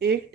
1